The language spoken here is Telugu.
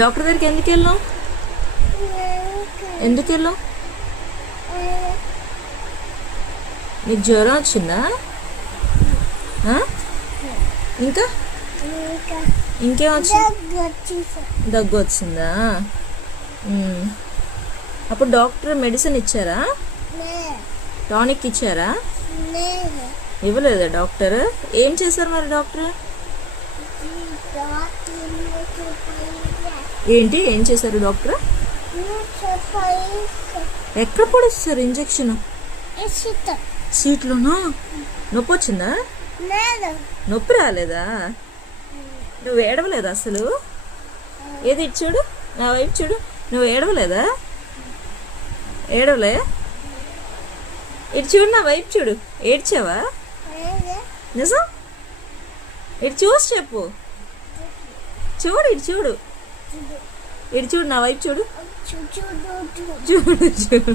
డాక్టర్ దగ్గరికి ఎందుకు వెళ్ళాం? ఎందుకు వెళ్ళాం? నీకు జ్వరం వచ్చిందా? ఇంకా ఇంకేం వచ్చింది? దగ్గు వచ్చిందా? అప్పుడు డాక్టర్ మెడిసిన్ ఇచ్చారా? టానిక్ ఇచ్చారా? ఇవ్వలేదా డాక్టర్? ఏం చేశారు మరి డాక్టర్? ఏంటి ఏం చేశారు డాక్టర్? ఎక్కడ పొడిస్తారు ఇంజెక్షన్? సీట్లోనా? నొప్పి వచ్చిందా? నొప్పి రాలేదా? నువ్వు ఏడవలేదా అసలు? ఏది ఇటు చూడు, నా వైపు చూడు. నువ్వు ఏడవలేదా? ఏడవలే? ఇటు చూడు, నా వైపు చూడు. ఏడ్చావా? నిజం? ఇటు చూసి చెప్పు. చూడు, ఇటు చూడు. ఇటు చూడు, నా వైపు చూడు. చూడు చూడు.